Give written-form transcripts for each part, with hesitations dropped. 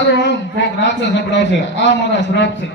મારો આમ કોક રાક્ષસ સંભળાવશે. આ મારા શ્રાપ છે.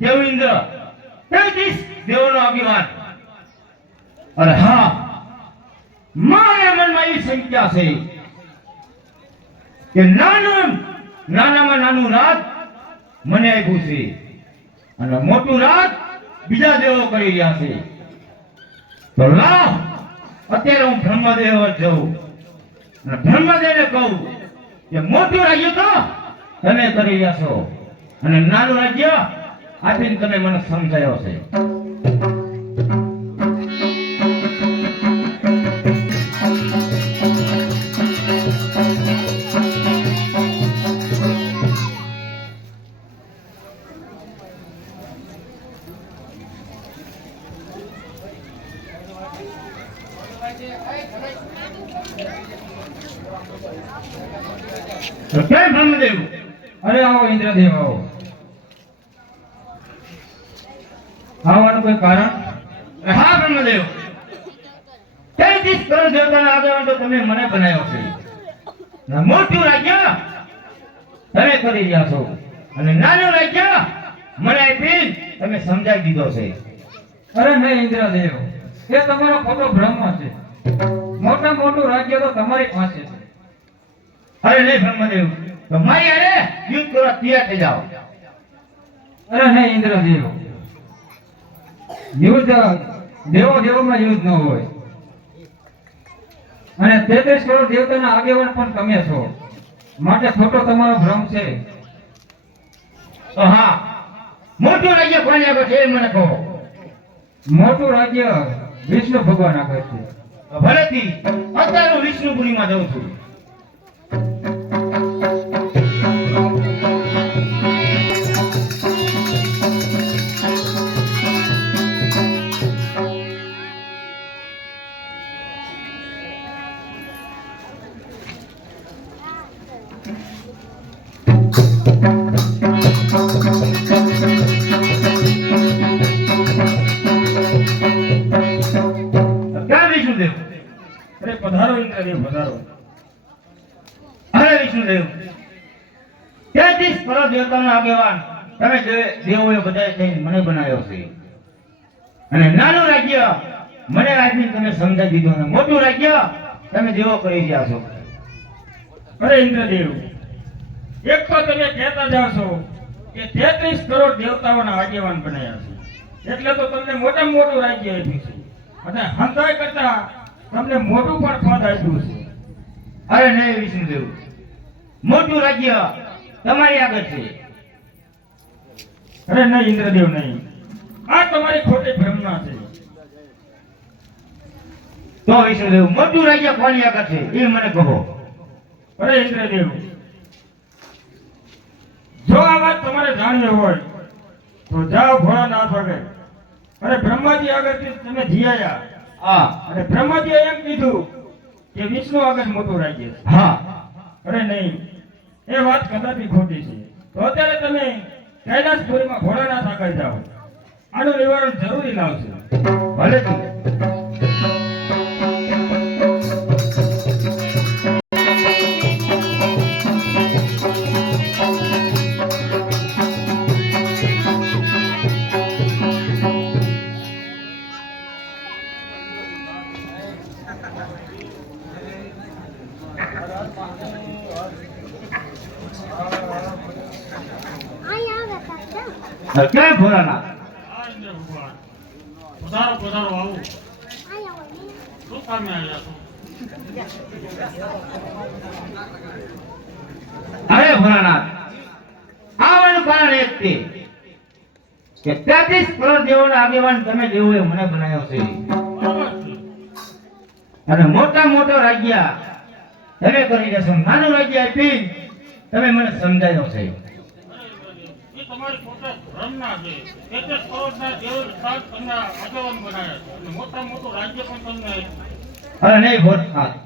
દેવેન્દ્ર દેવનો આગેવાન. અરે હા, મારા મનમાં એ શંકા છે કે નાનામાં નાનું રાત મને આપ્યું છે અને મોટું રાત બીજા દેવો કરી રહ્યા છે. તો લાવ અત્યારે હું બ્રહ્મદેવ જઉં અને બ્રહ્મદેવને કહું કે મોટું રાજ્ય તો તમે કરી રહ્યા છો અને નાનું રાજ્ય આપીને તમે મને સમજાયો છે. તો કેમ બ્રહ્મદેવ? અરે આવો ઇન્દ્રદેવ, આવો. આવવાનું કોઈ કારણ? હા બ્રહ્મદેવ, 33 કરોડ દેવતાના આગેવાન તો તમે મને બનાવ્યો છે. મોટું રાજ્ય તમે કરી રહ્યા છો અને નાનું રાજ્ય મને આપી તમે સમજાવી દીધો છે. અરે નહીં ઇન્દ્રદેવ, એ તમારો ખોટો ભ્રમ છે. મોટા મોટું રાજ્ય તો તમારી પાસે છે. અરે નહીં બ્રહ્મદેવ, તો મારી અરે યુદ્ધ કરવા તૈયાર થઈ જાઓ. અરે નહીં ઇન્દ્રદેવ, યુદ્ધ દેવોમાં યુદ્ધ ન હોય. અને 33 કરોડ દેવતાના આગેવાન પણ તમે છો, માટે ખોટો તમારો ભ્રમ છે. તો હા, મોટું રાજ્ય કોને આપે છે એ મને કહો. મોટું રાજ્ય વિષ્ણુ ભગવાન આપે છે. તો ભલેથી અત્યારે હું વિષ્ણુપુરીમાં જઉં છું. અરે પધારો ઇન્દ્રદેવ, પધારો. અરે વિષ્ણુદેવ, 33 કરોડ દેવતાના આગેવાન તમે દેવોએ બધાએ થઈને મને બનાવ્યો છે અને નાનું રાજ્ય મને આપીને તમે સમજાવી દીધું અને મોટું રાજ્ય તમે દેવો કરી રહ્યા છો. અરે ઇન્દ્રદેવ, એક તો તમે કહેતા જાવ છો કે 33 કરોડ દેવતાઓના આગેવાન બનાવ્યા છે, એટલે તો તમને મોટામાં મોટું રાજ્ય આપ્યું છે અને હંતાય કરતા તમને મોટું પણ પદ આપ્યું છે. અરે નહીં વિષ્ણુદેવ, મોટું રાજ્ય તમારી આગળ છે. અરે નહીં ઇન્દ્રદેવ, નહીં. આ તમારી ખોટી ભ્રમણા છે. તો વિષ્ણુદેવ, મોટું રાજ્ય કોની આગળ છે એ મને કહો. અરે ઇન્દ્રદેવ, જો આ વાત તમારે જાણવી હોય તો જાઓ ભોળાનાથ આગળ. અરે બ્રહ્માજી આગળથી તમે જીયા. હા. અને બ્રહ્માજીએ એમ કીધું કે વિષ્ણુ આગળ મોટું રાજ્ય છે. હા. અરે નહીં, એ વાત કદાપી ખોટી છે. તો અત્યારે તમે કૈલાસપુરીમાં ભોળાનાથ આગળ જાઓ, આનું નિવારણ જરૂરી લાવશે. ભલે તું. ક્યાં ભોળાનાથ? આ ઇન્દ્ર ભગવાન પધારો પધારો આવો શું કામે આવ્યા છો? અરે ભોળાનાથ, આવવાનું કારણ એક છે કે 33 કરોડ દેવોના આગેવાન તમે દેવોએ મને બનાવ્યો છે. બરાબર છે. અને મોટા મોટો રાજ્ય તમે કરી દેશો, નાનું રાજ્ય આપી તમે મને સમજાયો છે. એ તમારી પોતે ભ્રમના છે. 33 કરોડના દેવ સાત તમને આગેવાન બનાવ્યા છે અને મોટા મોટું રાજ્ય પણ તમને અરે નહીં ભોળાનાથ,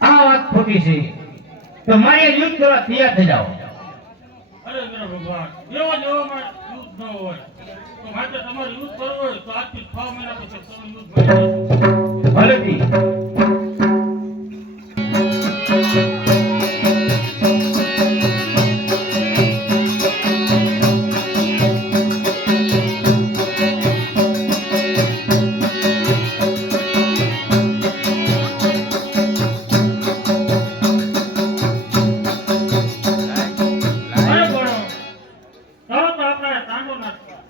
આ વાત ખોટી છે. તો મારે યુદ્ધ કરવા તૈયાર થઈ જાઓ. અરે ઇન્દ્ર ભગવાન દેવા દેવામાં યુદ્ધ ન હોય તો માટે તમારે યુદ્ધ કરવું હોય તો આજથી 6 મહિના પછી તમે યુદ્ધ કરી શકો. ભલેથી. અરે બોલો ચાલો તો આપણે તાંડો નાચવા.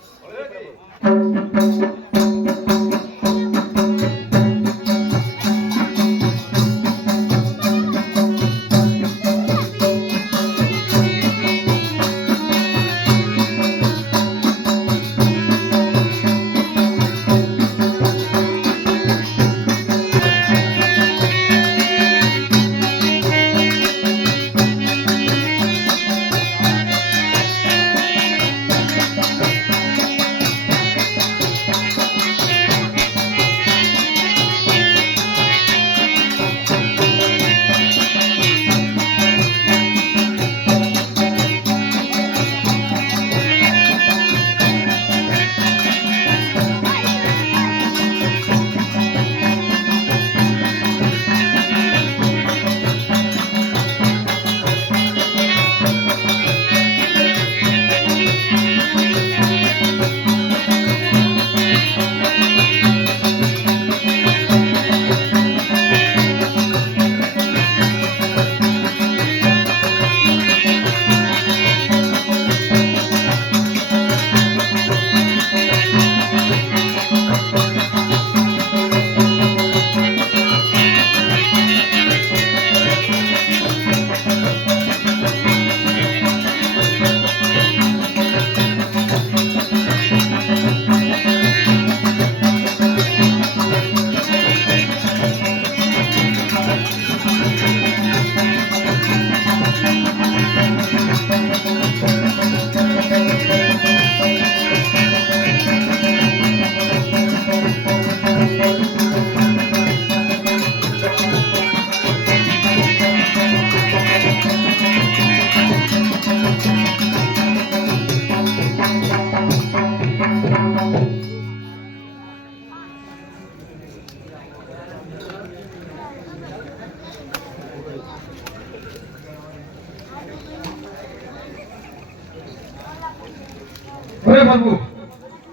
અરે બાબુ,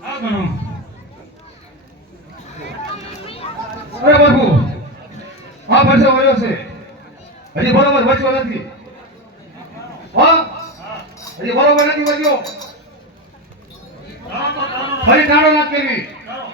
આ ગણો અરે બાબુ, આ વર્ષે વળ્યો છે, હજી બરોબર વચ્ચો નથી. હા, હજી બરોબર નથી વચ્યો. ચાલો તો તારો ફરી ટાળો નાખ કરવી. ચાલો